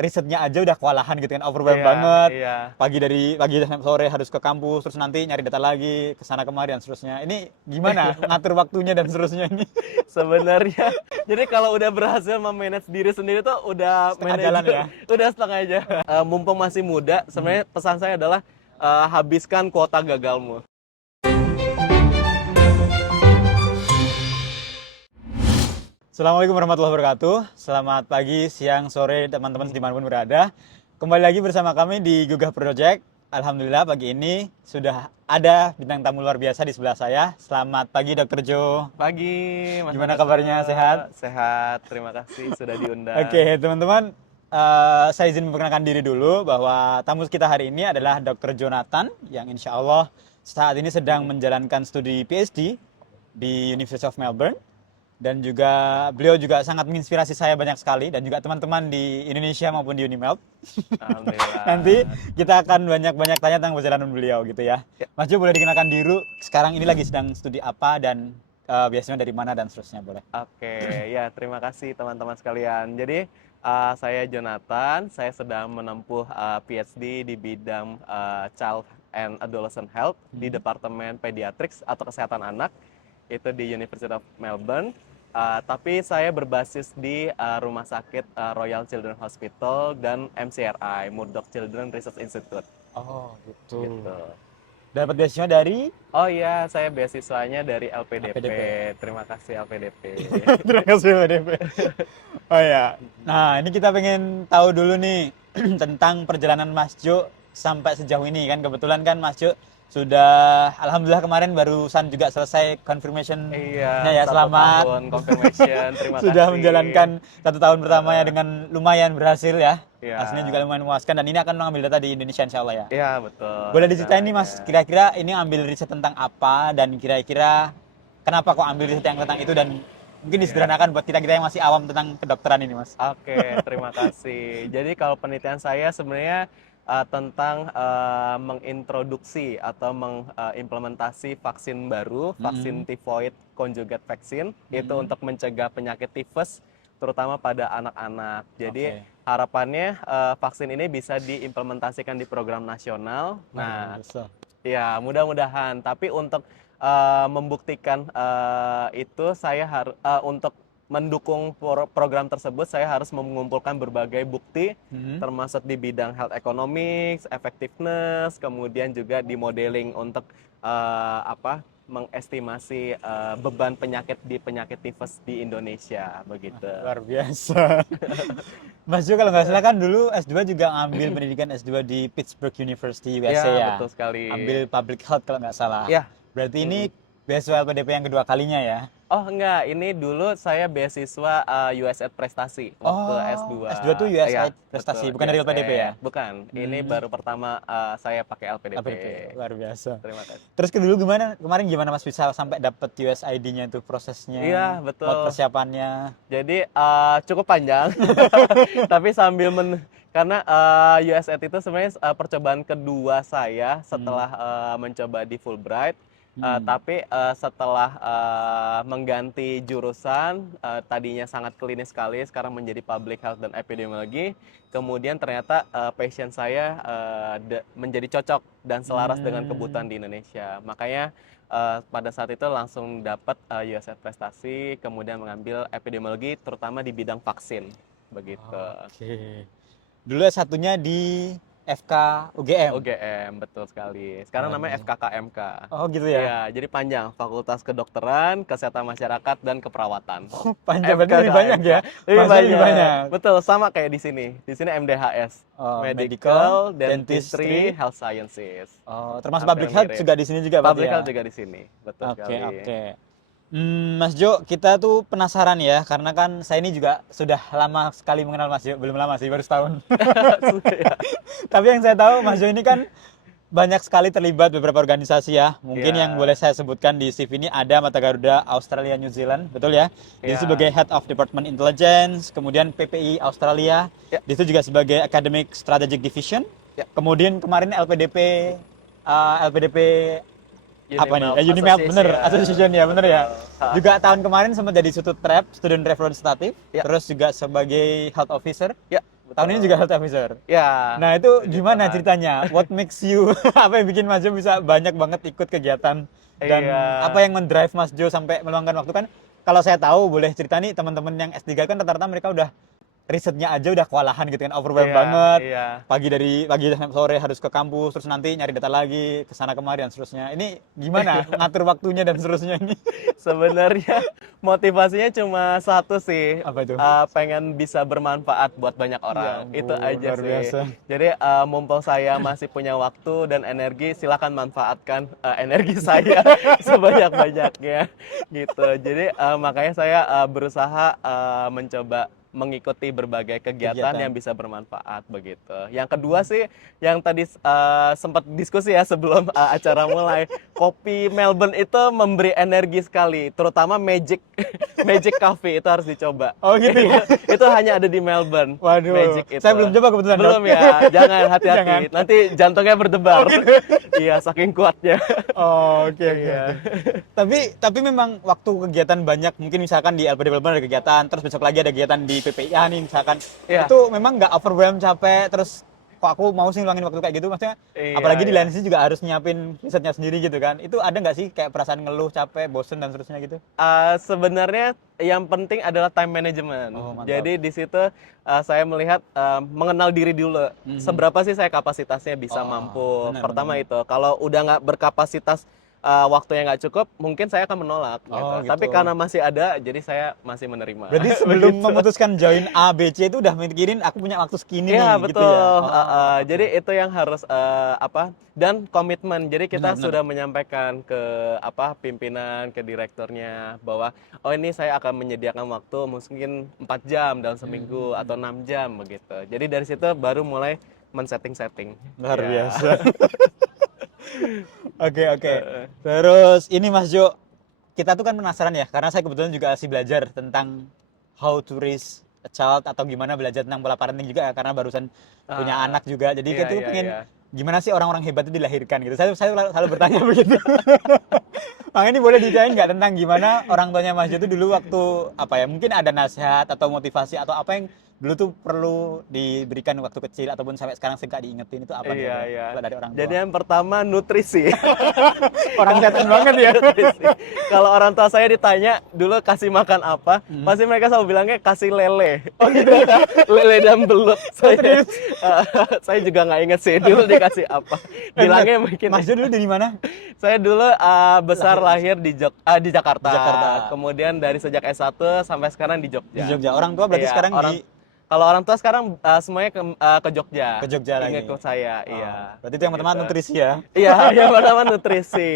risetnya aja udah kewalahan gitu kan, overwhelmed Iya, banget. iya. Pagi sampai sore harus ke kampus, terus nanti nyari data lagi ke sana kemari dan seterusnya. Ini gimana ngatur waktunya dan seterusnya ini? Sebenarnya jadi kalau udah berhasil memanage diri sendiri tuh udah Setengah jalan ya. udah setengah aja. Mumpung masih muda, sebenarnya pesan saya adalah habiskan kuota gagalmu. Assalamualaikum warahmatullahi wabarakatuh. Selamat pagi, siang, sore, teman-teman dimanapun berada. Kembali lagi bersama kami di Gugah Project. Alhamdulillah pagi ini sudah ada bintang tamu luar biasa di sebelah saya. Selamat pagi Dokter Jo. Pagi, Mas Gimana Nakasa. kabarnya, sehat? Sehat, terima kasih sudah diundang. Oke, teman-teman, saya izin memperkenalkan diri dulu bahwa tamu kita hari ini adalah Dr. Jonathan yang insya Allah saat ini sedang menjalankan studi PhD di University of Melbourne. Dan juga beliau juga sangat menginspirasi saya banyak sekali dan juga teman-teman di Indonesia maupun di Unimelt. Alhamdulillah. Nanti kita akan banyak-banyak tanya tentang perjalanan beliau gitu ya. Ya. Mas Jo boleh dikenalkan diri sekarang ini lagi sedang studi apa dan biasanya dari mana dan seterusnya boleh. Oke, ya terima kasih teman-teman sekalian. Jadi saya Jonathan, saya sedang menempuh PhD di bidang Child and Adolescent Health di Departemen Pediatrics atau Kesehatan Anak, itu di University of Melbourne. Tapi saya berbasis di Rumah Sakit Royal Children Hospital dan MCRI, Murdoch Children Research Institute. Oh, gitu. Gitu. Dapat beasiswa dari Oh iya, saya beasiswanya dari LPDP. LPDP. Terima kasih LPDP. Terima kasih Pak DP. Oh ya. Nah, ini kita pengen tahu dulu nih tentang perjalanan Mas Jo sampai sejauh ini kan. Kebetulan kan Mas Jo sudah alhamdulillah kemarin barusan juga selesai confirmation Iya, ya, 1 selamat. tahun confirmation. Terima Sudah kasih. menjalankan 1 tahun pertamanya dengan lumayan berhasil ya. Iya. Hasilnya juga lumayan memuaskan dan ini akan mengambil data di Indonesia insya Allah ya. Iya, betul. Boleh diceritain nih Mas, Rencananya. kira-kira ini ambil riset tentang apa dan kira-kira kenapa kok ambil riset yang tentang itu dan mungkin disederhanakan buat kita-kita yang masih awam tentang kedokteran ini Mas. Oke, terima kasih. Jadi kalau penelitian saya sebenarnya tentang mengintroduksi atau mengimplementasi vaksin baru, vaksin tivoid conjugate vaccine, itu untuk mencegah penyakit tifus, terutama pada anak-anak. Jadi Oke. harapannya vaksin ini bisa diimplementasikan di program nasional. Nah, ya mudah-mudahan. Tapi untuk membuktikan itu saya harus untuk mendukung program tersebut saya harus mengumpulkan berbagai bukti termasuk di bidang health economics, effectiveness, kemudian juga di modeling untuk mengestimasi beban penyakit di penyakit tifus di Indonesia begitu. Luar biasa. Mas Jo kalau nggak salah kan dulu S2 juga ngambil pendidikan S2 di Pittsburgh University USA Ya, ya. betul sekali. Ambil public health kalau nggak salah. Ya. Berarti ini beasiswa LPDP yang kedua kalinya ya? Oh enggak, ini dulu saya beasiswa USAID Prestasi waktu S2. S2 tuh USAID Prestasi, betul, bukan dari LPDP ya? Bukan, ini baru pertama saya pakai LPDP. LPDP, luar biasa. Terima kasih. Terus kedulu kemarin gimana Mas bisa sampai dapat USAID-nya itu prosesnya? Iya, betul. Buat persiapannya? Jadi cukup panjang, tapi sambil karena USAID itu sebenarnya percobaan kedua saya setelah mencoba di Fulbright. Tapi setelah mengganti jurusan, tadinya sangat klinis sekali, sekarang menjadi public health dan epidemiologi. Kemudian ternyata passion saya menjadi cocok dan selaras dengan kebutuhan di Indonesia. Makanya pada saat itu langsung dapat USAID Prestasi, kemudian mengambil epidemiologi, terutama di bidang vaksin, begitu. Oke. Dulu S1-nya di FK UGM. UGM, betul sekali. Sekarang namanya FKKMK. Oh gitu ya? Iya, jadi panjang. Fakultas Kedokteran, Kesehatan Masyarakat, dan Keperawatan. Panjang berarti lebih banyak ya? Lebih Masih banyak. banyak. Betul, sama kayak di sini. Di sini MDHS. Oh, Medical, Dentistry, Dentistry, Health Sciences. Oh, termasuk Hampir public health mirip. juga di sini juga berarti Public ya? Health juga di sini. Betul Oke, sekali. oke. Mas Jo, kita tuh penasaran ya, karena kan saya ini juga sudah lama sekali mengenal Mas Jo, belum lama sih, baru setahun. Ya. Tapi yang saya tahu Mas Jo ini kan banyak sekali terlibat beberapa organisasi ya. Mungkin Iya. yang boleh saya sebutkan di CV ini ada Mata Garuda Australia New Zealand, betul ya? Di situ Iya. sebagai Head of Department Intelligence, kemudian PPI Australia, Ya. di situ juga sebagai Academic Strategic Division. Ya. Kemudian kemarin LPDP apa nih? Unimelt Unimelt bener, Association. Association ya bener ya. Betul. Juga tahun kemarin sempat jadi Sutut TREP, Student Representative, Ya. terus juga sebagai Health Officer. Ya, Tahun ini juga health officer. Ya. Nah, itu puji gimana Tuhan. ceritanya? What makes you apa yang bikin Mas Jo bisa banyak banget ikut kegiatan dan Iya. apa yang mendrive Mas Jo sampai meluangkan waktu kan? Kalau saya tahu boleh cerita nih teman-teman yang S3 kan rata-rata mereka udah risetnya aja udah kewalahan gitu kan, overwhelmed Iya, banget. iya. Pagi sampai sore harus ke kampus, terus nanti nyari data lagi, ke sana kemari dan seterusnya. Ini gimana ngatur waktunya dan seterusnya ini? Sebenarnya motivasinya cuma satu sih, Apa itu? pengen bisa bermanfaat buat banyak orang. Itu ampun, aja luar sih. biasa. Jadi mumpung saya masih punya waktu dan energi, silakan manfaatkan energi saya sebanyak-banyaknya gitu. Jadi makanya saya berusaha mencoba mengikuti berbagai kegiatan Kegiatan. yang bisa bermanfaat begitu. Yang kedua sih, yang tadi sempat diskusi ya sebelum acara mulai, kopi Melbourne itu memberi energi sekali, terutama Magic Magic Coffee itu harus dicoba. Oh gitu ya? Itu hanya ada di Melbourne. Waduh, Magic itu. saya belum coba kebetulan, Dok. Belum ya, jangan hati-hati. Jangan. Nanti jantungnya berdebar. Iya, saking kuatnya. Oh, oke oke Iya. oke. Tapi memang waktu kegiatan banyak, mungkin misalkan di LP Development ada kegiatan, terus besok lagi ada kegiatan di PPIA nih misalkan. Iya. Itu memang nggak overwhelm capek, terus kok aku mau sih ngulangin waktu kayak gitu maksudnya. Iya, Apalagi di iya. lain sisi juga harus nyiapin risetnya sendiri gitu kan. Itu ada nggak sih kayak perasaan ngeluh, capek, bosen dan seterusnya gitu? Sebenarnya yang penting adalah time management. Oh, mantap. Jadi di situ saya melihat mengenal diri dulu. Seberapa sih saya kapasitasnya bisa Oh, mampu. benar, Pertama benar. itu, kalau udah nggak berkapasitas, waktunya nggak cukup, mungkin saya akan menolak. Oh, Gitu. Tapi gitu. karena masih ada, jadi saya masih menerima. Berarti sebelum Begitu. memutuskan join A, B, C itu udah mikirin aku punya waktu segini Iya, nih gitu betul. ya. Oh, Jadi itu yang harus apa? Dan komitmen. Jadi kita Benar, benar. sudah menyampaikan ke apa pimpinan, ke direkturnya bahwa oh ini saya akan menyediakan waktu mungkin 4 jam dalam seminggu atau 6 jam begitu. Jadi dari situ baru mulai men-setting-setting. luar Ya. biasa. Oke oke. Terus ini Mas Jo, kita tuh kan penasaran ya, karena saya kebetulan juga masih belajar tentang how to raise a child atau gimana belajar tentang pola parenting juga ya, karena barusan punya Ah, anak juga. Jadi iya, kita tuh iya, pengen iya. gimana sih orang-orang hebat itu dilahirkan gitu. Saya selalu bertanya begitu. Makanya ini boleh diceritain nggak tentang gimana orang tuanya Mas Jo itu dulu waktu apa ya, mungkin ada nasihat atau motivasi atau apa yang dulu tuh perlu diberikan waktu kecil ataupun sampai sekarang suka diingetin itu apa Iya, gitu, iya. kalau dari orang tua. Jadi yang pertama nutrisi. Orang setan banget ya. Nutrisi. Kalau orang tua saya ditanya dulu kasih makan apa, pasti mereka selalu bilangnya kasih lele. Oh gitu. Lele dan belut. Saya juga nggak inget sih dulu dikasih apa. Bilangnya mungkin. Mas Jo dulu dari mana? Saya dulu besar lahir di di Jakarta. Di Jakarta. Kemudian dari sejak S1 sampai sekarang di Jogja. Di Jogja. Orang tua berarti Iya, sekarang kalau orang tua sekarang semuanya ke Jogja. Ke Jogja lagi. Ngikut saya, Oh, iya. berarti itu yang pertama Gitu. nutrisi ya. Iya, yang pertama nutrisi.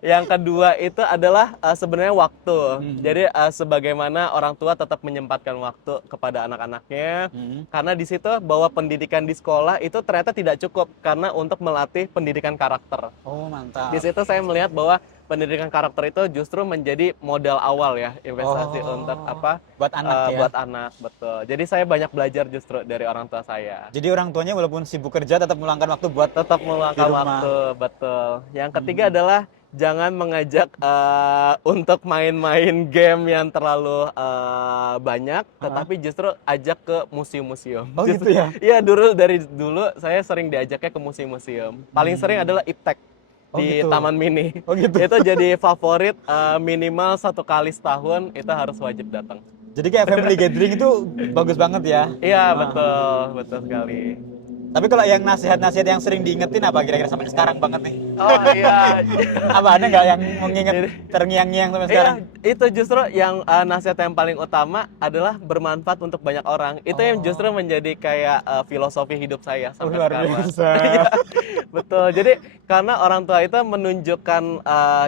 Yang kedua itu adalah sebenarnya waktu. Jadi sebagaimana orang tua tetap menyempatkan waktu kepada anak-anaknya, karena di situ bahwa pendidikan di sekolah itu ternyata tidak cukup karena untuk melatih pendidikan karakter. Oh, mantap. Di situ saya melihat bahwa pendidikan karakter itu justru menjadi modal awal ya investasi Oh, untuk apa? buat anak ya. Buat anak, betul. Jadi saya banyak belajar justru dari orang tua saya. Jadi orang tuanya walaupun sibuk kerja tetap meluangkan waktu buat Tetap meluangkan Di rumah. waktu, betul. Yang ketiga adalah jangan mengajak untuk main-main game yang terlalu banyak, tetapi justru ajak ke museum-museum. Oh, Justru- gitu ya? Iya, dari dulu saya sering diajaknya ke museum-museum. Paling sering adalah iptek Oh, di gitu. Taman Mini. Oh, gitu. Itu jadi favorit minimal 1 kali setahun itu harus wajib datang. Jadi kayak family gathering itu bagus banget ya. Iya, betul sekali. Tapi kalau yang nasihat-nasihat yang sering diingetin apa kira-kira sampai sekarang banget nih? Oh iya. Apa ada nggak yang mengingat terngiang-ngiang sampai sekarang? Iya, itu justru yang nasihat yang paling utama adalah bermanfaat untuk banyak orang. Itu yang justru menjadi kayak filosofi hidup saya sampai Luar sekarang. biasa. Iya, betul. Jadi karena orang tua itu menunjukkan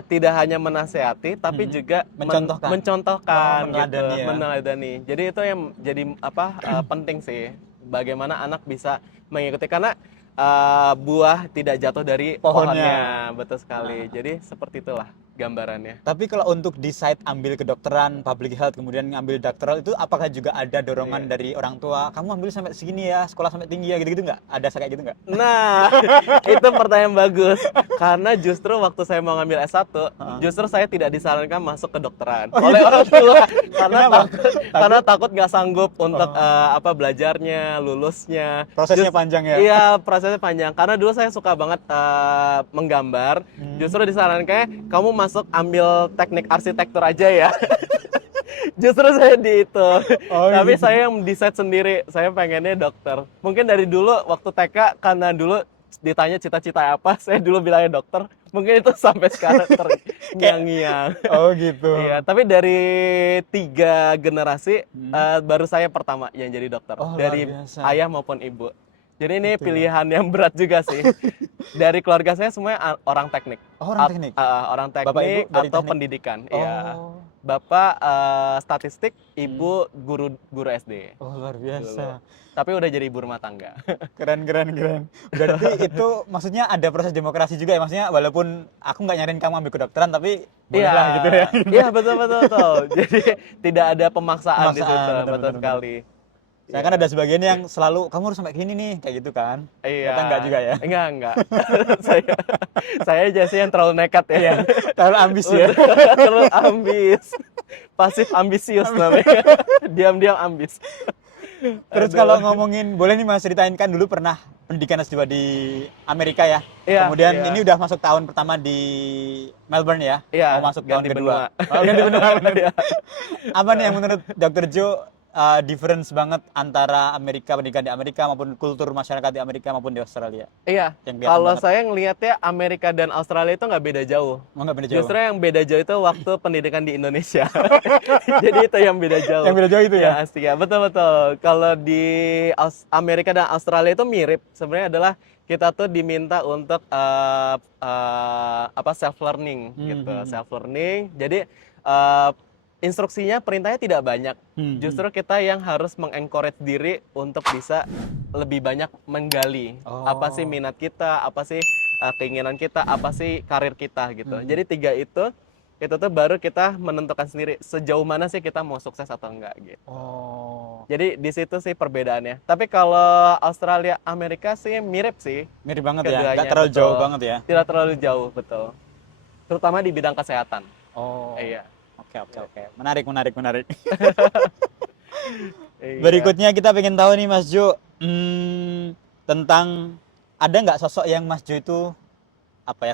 tidak hanya menasehati, tapi juga Mencontohkan. mencontohkan, Oh, meneladani gitu, ya. meneladani. Jadi itu yang jadi apa penting sih. Bagaimana anak bisa mengikuti karena buah tidak jatuh dari Pohonnya. pohonnya, betul sekali. Jadi seperti itulah gambarannya. Tapi kalau untuk decide ambil kedokteran, public health, kemudian ngambil doktoral itu apakah juga ada dorongan Iya. dari orang tua, kamu ambil sampai segini ya, sekolah sampai tinggi ya, gitu-gitu nggak? Ada kayak gitu nggak? Nah, itu pertanyaan bagus. Karena justru waktu saya mau ngambil S1, Heeh. justru saya tidak disarankan masuk kedokteran Oh, oleh gitu? orang tua karena Kenapa? karena takut nggak sanggup untuk Oh. apa belajarnya, lulusnya. Prosesnya panjang ya? Iya, prosesnya panjang. Karena dulu saya suka banget menggambar. Justru disarankan kamu masuk ambil teknik arsitektur aja ya. Justru saya di itu. Oh, Tapi gitu. saya yang decide sendiri. Saya pengennya dokter. Mungkin dari dulu waktu TK karena dulu ditanya cita-cita apa, saya dulu bilangnya dokter. Mungkin itu sampai sekarang terngiang-ngiang. Oh gitu. Iya, tapi dari 3 generasi baru saya pertama yang jadi dokter. Oh, luar Dari biasa. ayah maupun ibu. Jadi ini Gitu ya. pilihan yang berat juga sih. Dari keluarga saya semuanya orang teknik. Oh, orang teknik? Orang Bapak, teknik ibu dari atau teknik? pendidikan. Iya. Oh. Bapak statistik, ibu guru SD. Oh, luar Dulu. biasa. Tapi udah jadi ibu rumah tangga. Keren, keren, keren. Berarti itu maksudnya ada proses demokrasi juga ya? Maksudnya walaupun aku nggak nyariin kamu ambil kedokteran, tapi bolehlah gitu ya? Iya, betul betul betul. Jadi tidak ada pemaksaan di Pemaksaan, situ, benar, betul benar, sekali. Saya kan ada sebagian yang selalu, kamu harus sampai gini nih, kayak gitu kan? Iya. Ternyata enggak juga ya? Enggak. saya aja sih yang terlalu nekat ya. Iya, terlalu ambis ya? Terlalu ambis. Pasif ambisius namanya. Diam-diam ambis. Terus Aduh. kalau ngomongin, boleh nih Mas ceritain, kan dulu pernah pendidikan S2 di Amerika ya? Iya, Kemudian iya. ini udah masuk tahun pertama di Melbourne ya? Iya, Mau masuk tahun ganti kedua. benua. Oh, ganti benua. bener. Iya. Apa nih yang menurut Dr. Jo difference banget antara pendidikan di Amerika maupun kultur masyarakat di Amerika maupun di Australia? Iya, Yang kelihatan kalau banget. saya ngelihatnya Amerika dan Australia itu nggak beda jauh. Oh, nggak beda jauh? Justru yang beda jauh itu waktu pendidikan di Indonesia. Jadi itu yang beda jauh. Yang beda jauh itu ya? Asli ya, betul-betul. Kalau di Amerika dan Australia itu mirip. Sebenarnya adalah kita tuh diminta untuk apa self learning gitu, self learning. Jadi instruksinya, perintahnya tidak banyak. Justru kita yang harus mengencourage diri untuk bisa lebih banyak menggali apa sih minat kita, apa sih keinginan kita, apa sih karir kita gitu. Jadi 3 itu tuh baru kita menentukan sendiri sejauh mana sih kita mau sukses atau enggak gitu. Oh, Jadi di situ sih perbedaannya. Tapi kalau Australia, Amerika sih mirip sih. mirip banget ya? Keduanya, Nggak terlalu betul. jauh banget ya? Tidak terlalu jauh, betul. Terutama di bidang kesehatan. Oh, Iya. Oke. Menarik. Iya. Berikutnya kita pengen tahu nih Mas Jo, tentang ada nggak sosok yang Mas Jo itu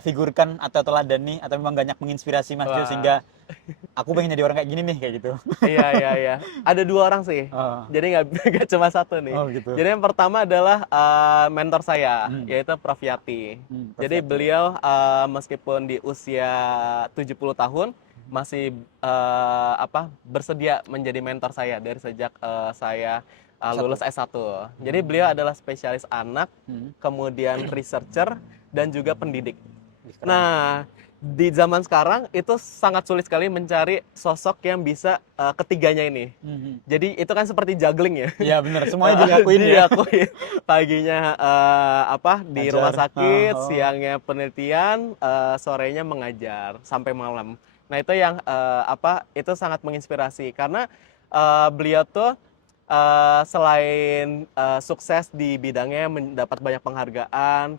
figurkan atau teladani atau memang banyak menginspirasi Mas Jo Wah. sehingga aku pengen jadi orang kayak gini nih, kayak gitu. Iya. Ada 2 orang sih. Oh. Jadi nggak cuma 1 nih. Oh, gitu. Jadi yang pertama adalah mentor saya, yaitu Prof Yati. Prof Jadi Yati. beliau meskipun di usia 70 tahun masih bersedia menjadi mentor saya dari sejak saya lulus S1. Jadi beliau adalah spesialis anak, kemudian researcher dan juga pendidik. Nah, di zaman sekarang itu sangat sulit sekali mencari sosok yang bisa ketiganya ini. Jadi itu kan seperti juggling ya. Iya bener, semuanya dilakuin ya. Dilakuin. Paginya di rumah Ngajar. sakit, Oh. siangnya penelitian, sorenya mengajar sampai malam. Nah, itu yang itu sangat menginspirasi karena beliau tuh selain sukses di bidangnya, mendapat banyak penghargaan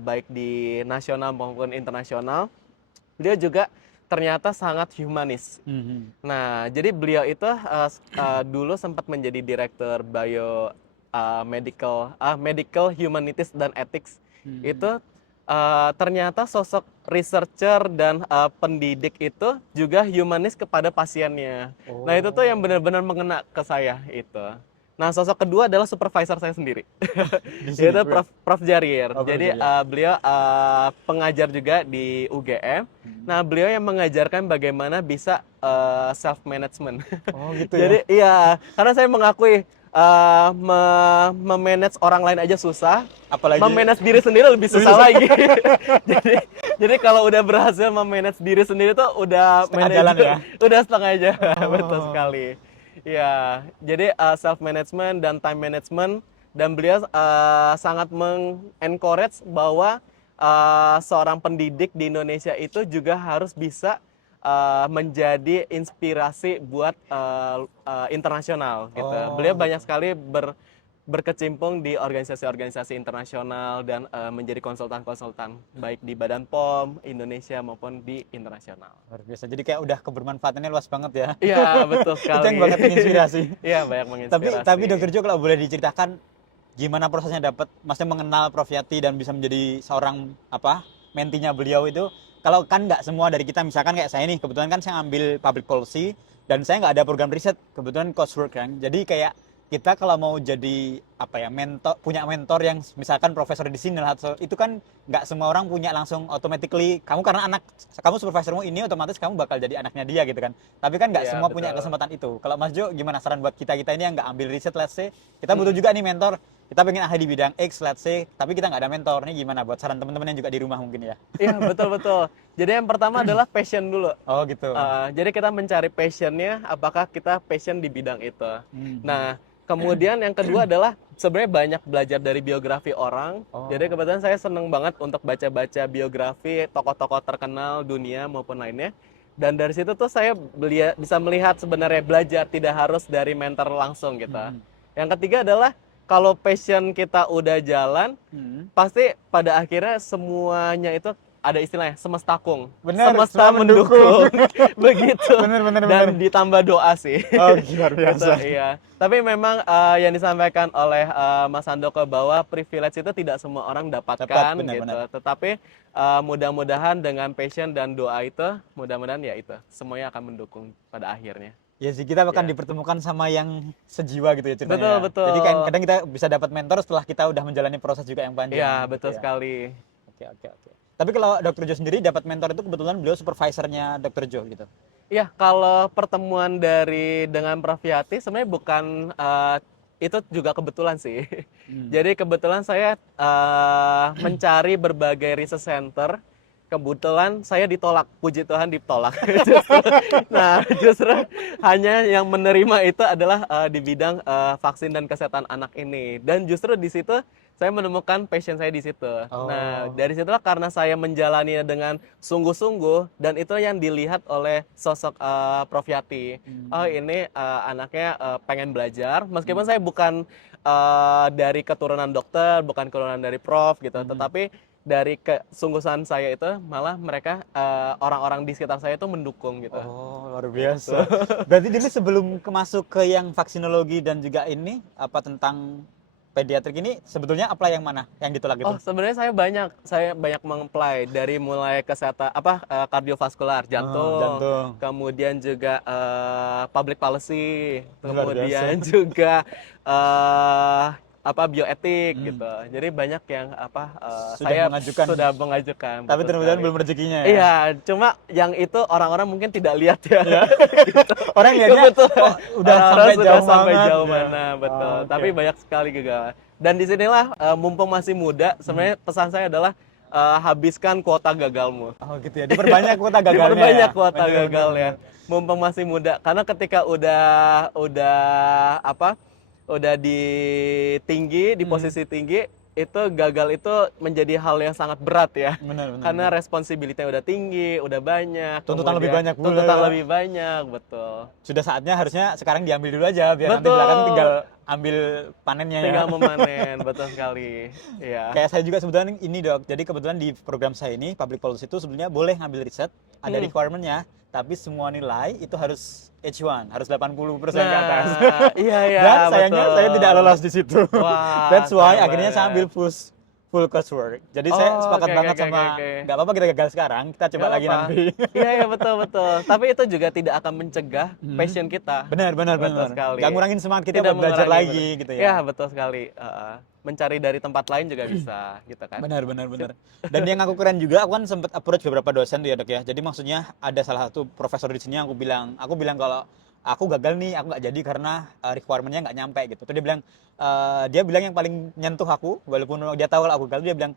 baik di nasional maupun internasional, beliau juga ternyata sangat humanis. Nah, jadi beliau itu dulu sempat menjadi direktur medical humanities dan ethics. Itu ternyata sosok researcher dan pendidik itu juga humanis kepada pasiennya. Nah, itu tuh yang benar-benar mengena ke saya itu. Nah, sosok kedua adalah supervisor saya sendiri. Yaitu Prof Jarir. Oh, Prof. Jadi Jarir. beliau pengajar juga di UGM. Nah, beliau yang mengajarkan bagaimana bisa self management. Oh gitu Jadi ya. iya, karena saya mengakui memanage orang lain aja susah, Apalagi memanage diri sendiri lebih susah lagi. jadi kalau udah berhasil memanage diri sendiri tuh udah Setengah jalan ya? Udah setengah jalan. Betul sekali. Ya, jadi self management dan time management, dan beliau sangat mengencourage bahwa seorang pendidik di Indonesia itu juga harus bisa menjadi inspirasi buat internasional gitu. Beliau banyak Gitu. sekali berkecimpung di organisasi-organisasi internasional dan menjadi konsultan-konsultan baik di Badan POM Indonesia maupun di internasional. Luar biasa. Jadi kayak udah kebermanfaatannya luas banget ya. Iya, betul Itu yang sekali. banget menginspirasi. Iya, banyak Tapi menginspirasi. Dokter Jo, kalau boleh diceritakan gimana prosesnya dapat, maksudnya mengenal Prof Yati dan bisa menjadi seorang apa mentinya beliau itu. Kalau kan nggak semua dari kita, misalkan kayak saya nih, kebetulan kan saya ambil public policy dan saya nggak ada program riset, kebetulan coursework kan. Jadi kayak kita kalau mau jadi apa ya mentor, punya mentor yang misalkan profesor di sini lah, itu kan nggak semua orang punya langsung automatically. Kamu karena anak kamu supervisormu ini, otomatis kamu bakal jadi anaknya dia gitu kan. Tapi kan nggak Iya, semua punya betul. kesempatan itu. Kalau Mas Jo, gimana saran buat kita kita ini yang nggak ambil riset, let's say kita butuh Hmm. juga nih mentor, kita pengen ahli di bidang X, let's say, tapi kita nggak ada mentor. Ini gimana buat saran teman-teman yang juga di rumah mungkin ya? Iya, betul-betul. Jadi yang pertama adalah passion dulu. Oh gitu. Jadi kita mencari passionnya, apakah kita passion di bidang itu. Hmm. Nah, kemudian yang kedua adalah sebenarnya banyak belajar dari biografi orang. Jadi Oh. kebetulan saya seneng banget untuk baca-baca biografi tokoh-tokoh terkenal dunia maupun lainnya. Dan dari situ tuh saya bisa melihat sebenarnya belajar tidak harus dari mentor langsung gitu. Hmm. Yang ketiga adalah kalau passion kita udah jalan, Hmm. pasti pada akhirnya semuanya itu ada istilahnya semestakung. Bener, Semesta semua mendukung. mendukung. Begitu. Bener, bener, Dan bener. ditambah doa sih. Oh, luar Gitu, biasa. iya. Tapi memang yang disampaikan oleh Mas Handoko bahwa privilege itu tidak semua orang dapatkan Dapat, benar, gitu. benar. Tetapi mudah-mudahan dengan passion dan doa itu, mudah-mudahan ya itu semuanya akan mendukung pada akhirnya. Ya sih, kita akan Ya. dipertemukan sama yang sejiwa gitu ya ceritanya. Betul, Ya. betul. Jadi kan kadang kita bisa dapat mentor setelah kita udah menjalani proses juga yang panjang. Iya, gitu betul ya. sekali. Oke, oke, oke. Tapi kalau Dokter Jo sendiri dapat mentor itu kebetulan beliau supervisornya Dokter Jo gitu. Iya, kalau pertemuan dengan Prof Yati sebenarnya bukan itu juga kebetulan sih. Jadi kebetulan saya mencari berbagai research center. Kebetulan saya ditolak, puji Tuhan ditolak. Justru hanya yang menerima itu adalah di bidang vaksin dan kesehatan anak ini. Dan justru di situ saya menemukan passion saya di situ. Nah, Oh. dari situlah karena saya menjalaninya dengan sungguh-sungguh dan itu yang dilihat oleh sosok Prof Yati. Oh, ini anaknya pengen belajar meskipun saya bukan dari keturunan dokter, bukan keturunan dari prof gitu, tetapi dari kesungguhan saya itu malah mereka orang-orang di sekitar saya itu mendukung gitu. Oh, luar biasa. Berarti dulu sebelum masuk ke yang vaksinologi dan juga ini apa tentang pediatrik ini sebetulnya apply yang mana yang ditolak gitu? Oh, sebenarnya saya banyak mengapply dari mulai kesehatan kardiovaskular, jantung, Jantung. kemudian juga public policy, Luar kemudian biasa. juga bioetik gitu. Jadi banyak yang Sudah saya mengajukan. sudah mengajukan. Tapi betul ternyata sekali. belum rezekinya ya. Iya, cuma yang itu orang-orang mungkin tidak lihat ya. Orang lihatnya Betul. oh, udah Orang-orang sampai sudah jauh sampai banget, jauh ya. mana, betul. Oh, oke. Tapi banyak sekali gagal. Dan disinilah mumpung masih muda, sebenarnya pesan saya adalah habiskan kuota gagalmu. Oh gitu ya. Diperbanyak kuota gagalnya. Diperbanyak ya? kuota Bener, gagal bener, ya. bener. Mumpung masih muda. Karena ketika udah di tinggi, di posisi tinggi, itu gagal itu menjadi hal yang sangat berat ya. Bener, bener, Karena bener. responsibility udah tinggi, udah banyak. Tuntutan lebih kemudian banyak pula. Tuntutan lebih banyak, betul. Sudah saatnya harusnya sekarang diambil dulu aja biar nanti Betul. belakang tinggal ambil panennya ya. Tinggal memanen, betul sekali. Iya. Kayak saya juga sebetulnya ini Dok. Jadi kebetulan di program saya ini public policy itu sebenarnya boleh ngambil riset, ada requirement-nya, tapi semua nilai itu harus H1, harus 80% ke atas. Iya, iya, Dan sayangnya betul. saya tidak lolos di situ. Wah, That's why sayang akhirnya saya ambil banget. full coursework. Jadi saya Oh, sepakat oke, banget oke, sama oke. nggak apa-apa kita gagal sekarang, kita coba Nggak lagi apa. nanti. Iya, iya, betul, betul. Tapi itu juga tidak akan mencegah passion kita. Benar, benar, Betul benar. sekali. Nggak ngurangin semangat kita Tidak buat belajar mengurangi, lagi betul. gitu Iya, ya. betul sekali. Mencari dari tempat lain juga bisa, gitu kan. Benar, benar, benar. Dan yang aku keren juga, aku kan sempat approach beberapa dosen tuh ya Dok ya. Jadi maksudnya ada salah satu profesor di sini yang aku bilang kalau aku gagal nih, aku nggak jadi karena requirement-nya nggak nyampe gitu. Terus dia bilang yang paling nyentuh aku, walaupun dia tahu kalau aku gagal, dia bilang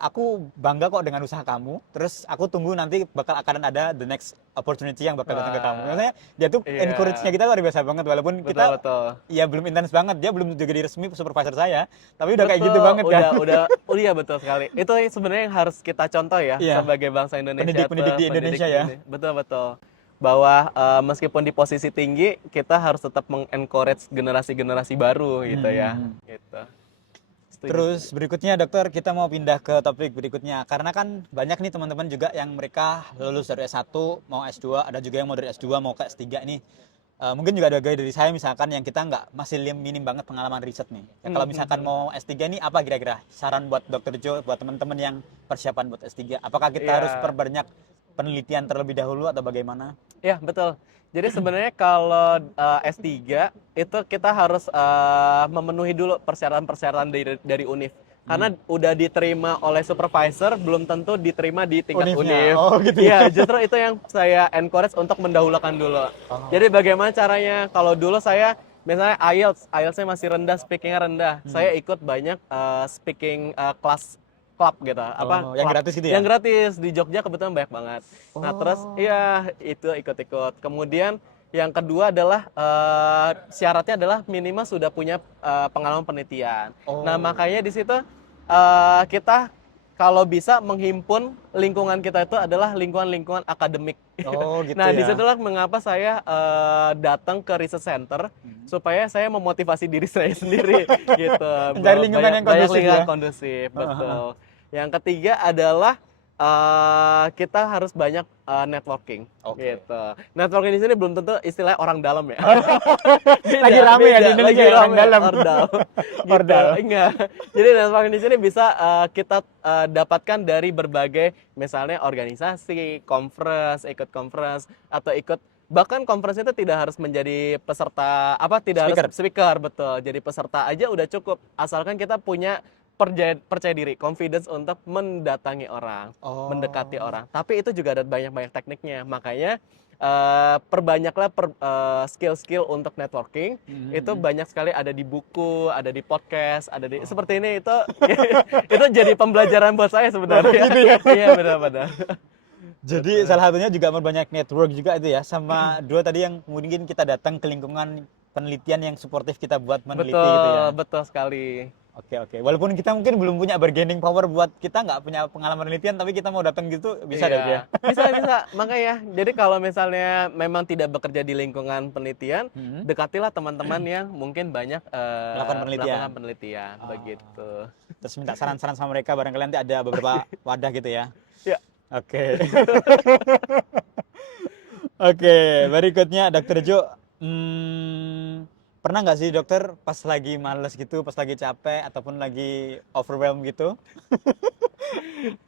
aku bangga kok dengan usaha kamu. Terus aku tunggu nanti akan ada the next opportunity yang bakal datang ke kamu. Wah, Maksudnya dia tuh iya. encourage-nya kita luar biasa banget, walaupun Betul, kita betul. ya belum intens banget, dia belum juga di resmi supervisor saya, tapi udah kayak gitu Betul, banget kan. oh iya betul sekali. Itu sebenarnya yang harus kita contoh ya Iya, sebagai bangsa Indonesia pendidik-pendidik tuh, di pendidik Indonesia di ya. ini. Betul, betul. Bahwa meskipun di posisi tinggi, kita harus tetap mengencourage generasi-generasi baru gitu ya. Hmm. Gitu. Setuju, Terus setuju. berikutnya dokter, kita mau pindah ke topik berikutnya. Karena kan banyak nih teman-teman juga yang mereka lulus dari S1 mau S2, ada juga yang mau dari S2 mau ke S3 nih. Mungkin juga ada gaya dari saya misalkan yang kita nggak masih minim banget pengalaman riset nih. Ya, kalau misalkan mau S3 nih apa kira-kira saran buat dokter Jo, buat teman-teman yang persiapan buat S3? Apakah kita harus Iya. perbanyak penelitian terlebih dahulu atau bagaimana? Ya, betul. Jadi sebenarnya kalau S3 itu kita harus memenuhi dulu persyaratan-persyaratan dari UNIF. Karena udah diterima oleh supervisor, belum tentu diterima di tingkat Unifnya. UNIF. Oh gitu ya. Iya, justru itu yang saya encourage untuk mendahulukan dulu. Oh. Jadi bagaimana caranya? Kalau dulu saya misalnya IELTS-nya masih rendah, speaking-nya rendah. Saya ikut banyak speaking kelas club gitu. Oh, yang Club. gratis gitu ya? Yang gratis di Jogja kebetulan banyak banget. Nah, terus iya itu ikut-ikut. Kemudian yang kedua adalah syaratnya adalah minimal sudah punya pengalaman penelitian. Nah, Oh. makanya di situ kita kalau bisa menghimpun lingkungan kita itu adalah lingkungan-lingkungan akademik. Oh gitu Nah, ya. disitulah mengapa saya datang ke research center supaya saya memotivasi diri saya sendiri gitu. Mencari lingkungan yang Banyak kondusif lingkungan ya? kondusif, betul. Yang ketiga adalah kita harus banyak networking, Oke. gitu. Networking di sini belum tentu istilah orang dalam ya. Lagi rame ya di Indonesia lagi ya, orang rame, dalam. ordal. Gitu. Ordal. Enggak. Jadi networking di sini bisa kita dapatkan dari berbagai misalnya organisasi, ikut conference atau ikut bahkan conference itu tidak harus menjadi peserta tidak Speaker. harus speaker, betul. Jadi peserta aja udah cukup asalkan kita punya percaya diri, confidence untuk mendatangi orang, Oh. mendekati orang. Tapi itu juga ada banyak-banyak tekniknya. Makanya perbanyaklah skill-skill untuk networking. Itu banyak sekali ada di buku, ada di podcast, ada di seperti ini itu itu jadi pembelajaran buat saya sebenarnya. Gitu ya? Iya, benar-benar. Jadi salah satunya juga memperbanyak network juga itu ya, sama dua tadi yang mungkin kita datang ke lingkungan penelitian yang suportif kita buat meneliti gitu ya. Betul sekali. Oke. Walaupun kita mungkin belum punya bargaining power buat kita nggak punya pengalaman penelitian, tapi kita mau datang gitu bisa deh ya. Bisa. Makanya, jadi kalau misalnya memang tidak bekerja di lingkungan penelitian, dekatilah teman-teman yang mungkin banyak melakukan penelitian, begitu. Terus minta saran-saran sama mereka, barangkali nanti ada beberapa wadah gitu ya. Ya. Oke. Oke, berikutnya Dokter Jo. Pernah nggak sih dokter pas lagi males gitu, pas lagi capek ataupun lagi overwhelmed gitu,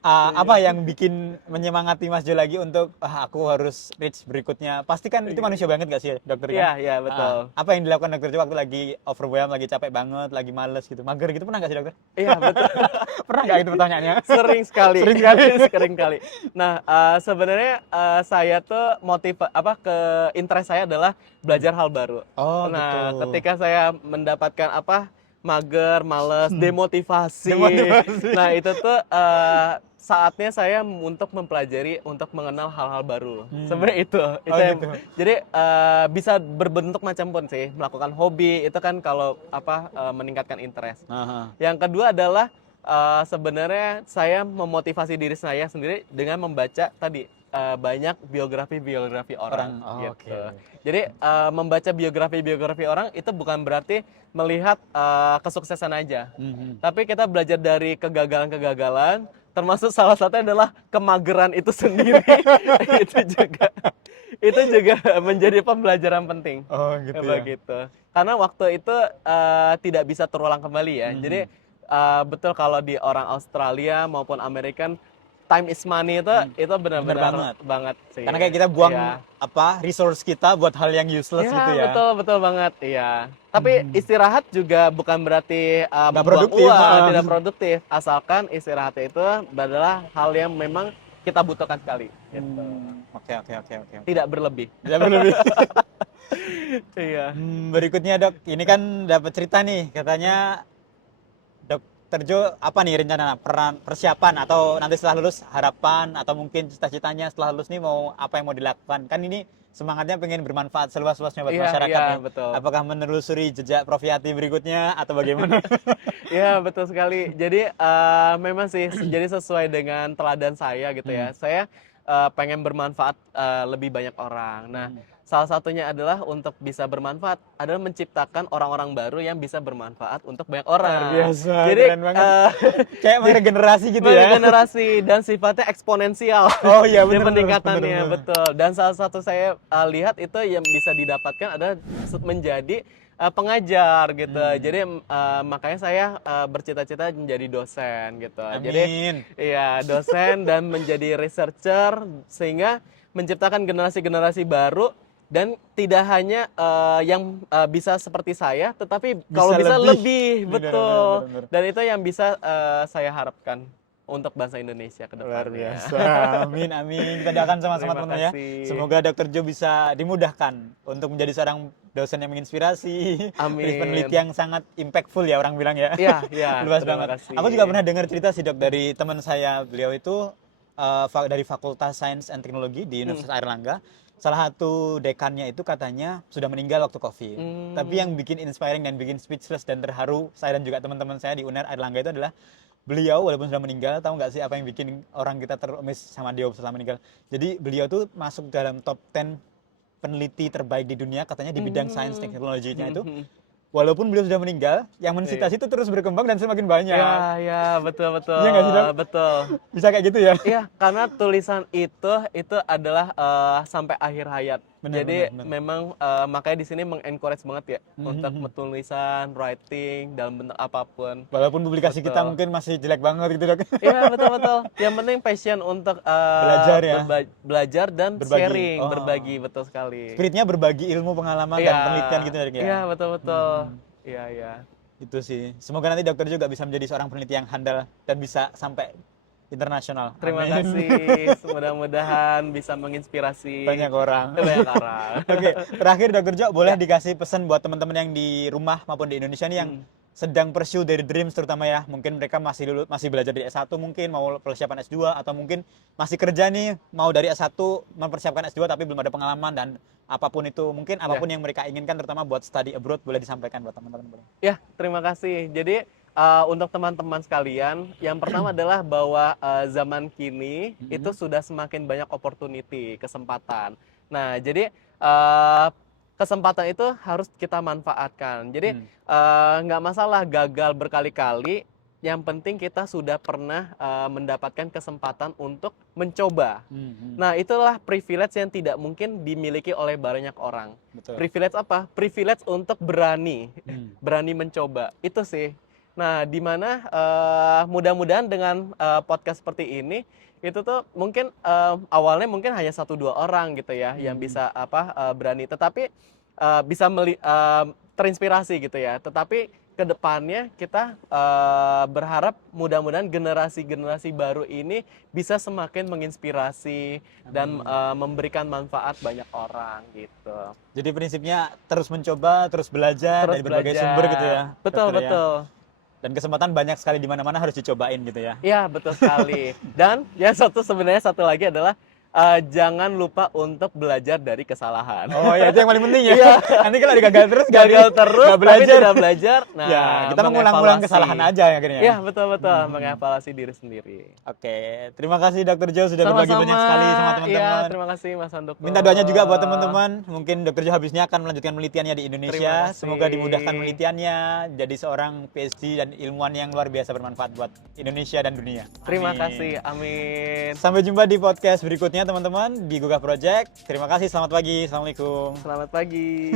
apa yang bikin menyemangati Mas Jo lagi untuk aku harus reach berikutnya? Pasti kan itu manusia banget nggak sih dokter kan? Iya, betul. Apa yang dilakukan dokter Jo waktu lagi overwhelmed, lagi capek banget, lagi males gitu, mager gitu, pernah nggak sih dokter? Iya, betul. Pernah nggak itu pertanyaannya? Sering sekali. Sering kali. Nah, sebenarnya saya tuh interest saya adalah belajar hal baru. Oh, Nah, gitu. ketika saya mendapatkan mager, males, demotivasi. Nah, itu tuh saatnya saya untuk mempelajari, untuk mengenal hal-hal baru. Sebenarnya itu yang gitu. jadi bisa berbentuk macam pun sih, melakukan hobi itu kan kalau meningkatkan interest. Aha. Yang kedua adalah sebenarnya saya memotivasi diri saya sendiri dengan membaca tadi banyak biografi orang, Oh, gitu. oke. Jadi membaca biografi orang itu bukan berarti melihat kesuksesan aja, tapi kita belajar dari kegagalan-kegagalan, termasuk salah satunya adalah kemageran itu sendiri. itu juga menjadi pembelajaran penting. Oh, gitu ya. Begitu. Karena waktu itu tidak bisa terulang kembali ya. Jadi betul kalau di orang Australia maupun American, time is money itu benar-benar banget sih. Karena kayak kita buang Iya. resource kita buat hal yang useless gitu ya. Betul banget. Iya. Tapi istirahat juga bukan berarti membuang produktif, uang, tidak produktif. Asalkan istirahat itu adalah hal yang memang kita butuhkan sekali. Gitu. Oke. Tidak berlebih. Tidak berlebih. Iya. Berikutnya dok, ini kan dapat cerita nih, katanya dok Dr. Jo, apa nih rencana persiapan atau nanti setelah lulus harapan atau mungkin cita-citanya setelah lulus nih mau apa yang mau dilakukan? Kan ini semangatnya pengen bermanfaat seluas-luasnya buat Iya, masyarakat iya, nih. betul. Apakah menelusuri jejak Prof Yati berikutnya atau bagaimana? Iya, betul sekali. Jadi memang sih jadi sesuai dengan teladan saya gitu ya. Saya pengen bermanfaat lebih banyak orang. Nah, salah satunya adalah untuk bisa bermanfaat adalah menciptakan orang-orang baru yang bisa bermanfaat untuk banyak orang. Luar biasa, Jadi keren banget. Kayak meregenerasi gitu ya. meregenerasi dan sifatnya eksponensial. Oh iya, Di bener, peningkatannya, bener. betul. Dan salah satu saya lihat itu yang bisa didapatkan adalah menjadi pengajar gitu. Jadi makanya saya bercita-cita menjadi dosen gitu. Jadi Amin. iya, dosen dan menjadi researcher sehingga menciptakan generasi-generasi baru dan tidak hanya yang bisa seperti saya, tetapi kalau bisa lebih, Bener, betul. bener. Dan itu yang bisa saya harapkan untuk bangsa Indonesia ke Luar depannya. biasa. Amin, amin. Kita doakan sama-sama Terima teman-teman ya. kasih. Semoga Dr. Jo bisa dimudahkan untuk menjadi seorang dosen yang menginspirasi. Amin. Peneliti yang sangat impactful ya orang bilang ya. Iya, iya. Luas terima banget. kasih. Aku juga pernah dengar cerita sih Dok dari teman saya. Beliau itu dari Fakultas Sains and Teknologi di Universitas Airlangga. Salah satu dekannya itu katanya sudah meninggal waktu COVID. Tapi yang bikin inspiring dan bikin speechless dan terharu saya dan juga teman-teman saya di UNER Airlangga itu adalah beliau walaupun sudah meninggal, tahu nggak sih apa yang bikin orang kita teremis sama dia setelah meninggal? Jadi beliau tuh masuk dalam top 10 peneliti terbaik di dunia katanya di bidang sains teknologinya itu. Walaupun beliau sudah meninggal, yang mensitasi itu terus berkembang dan semakin banyak. Iya, iya, betul, betul. Iya nggak sih, Dok? Betul. Bisa kayak gitu ya? Iya, karena tulisan itu adalah sampai akhir hayat. Benar, Jadi benar. memang makanya di sini mengencourage banget ya untuk tulisan, writing dalam bentuk apapun. Walaupun publikasi kita Betul. mungkin masih jelek banget gitu Dok. Iya, betul, betul. Yang penting passion untuk Belajar ya? belajar dan Berbagi. sharing, Oh. berbagi, betul sekali. Spiritnya berbagi ilmu, pengalaman, dan penelitian gitu Dok ya? Iya, betul, betul. Iya, iya. Itu sih. Semoga nanti dokter juga bisa menjadi seorang peneliti yang handal dan bisa sampai internasional. Terima Amin. kasih. Mudah-mudahan bisa menginspirasi Banyak orang. banyak orang. Oke, terakhir Dokter Jo boleh dikasih pesan buat teman-teman yang di rumah maupun di Indonesia nih yang sedang pursue dari dreams terutama ya. Mungkin mereka masih belajar di S1 mungkin mau persiapan S2 atau mungkin masih kerja nih mau dari S1 mempersiapkan S2 tapi belum ada pengalaman dan apapun itu mungkin apapun yang mereka inginkan terutama buat study abroad boleh disampaikan buat teman-teman boleh. Ya, terima kasih. Jadi untuk teman-teman sekalian, yang pertama adalah bahwa zaman kini itu sudah semakin banyak opportunity, kesempatan. Nah, jadi kesempatan itu harus kita manfaatkan. Jadi nggak masalah gagal berkali-kali, yang penting kita sudah pernah mendapatkan kesempatan untuk mencoba. Nah, itulah privilege yang tidak mungkin dimiliki oleh banyak orang. Betul. Privilege apa? Privilege untuk berani, berani mencoba. Itu sih. Nah, dimana mudah-mudahan dengan podcast seperti ini, itu tuh mungkin awalnya mungkin hanya 1-2 orang gitu ya yang bisa berani, tetapi bisa terinspirasi gitu ya. Tetapi kedepannya kita berharap mudah-mudahan generasi-generasi baru ini bisa semakin menginspirasi dan memberikan manfaat banyak orang gitu. Jadi prinsipnya terus mencoba, terus belajar Terus dari berbagai belajar. sumber gitu ya. Betul, Dokter, ya. betul. Dan kesempatan banyak sekali di mana-mana harus dicobain gitu ya. Iya, betul sekali. Dan yang sebenarnya satu lagi adalah jangan lupa untuk belajar dari kesalahan. Oh ya, itu yang paling penting ya. Iya. Nanti kalau ada gagal terus Gagal terus, nggak tapi belajar. tidak belajar. Nah, Ya, kita mengulang-ulang mengevaluasi. kesalahan aja akhirnya. Iya, betul-betul. Mengevaluasi diri sendiri. Oke, terima kasih Dokter Jo sudah berbagi banyak sekali sama Iya, teman-teman. terima kasih Mas Handoko. Minta doanya juga buat teman-teman. Mungkin Dokter Jo habisnya akan melanjutkan penelitiannya di Terima Indonesia. kasih. Semoga dimudahkan penelitiannya, jadi seorang PhD dan ilmuwan yang luar biasa bermanfaat buat Indonesia dan dunia. Terima Amin. kasih. Amin. Sampai jumpa di podcast berikutnya teman-teman di Gugah Project. Terima kasih, selamat pagi. Assalamualaikum. Selamat pagi.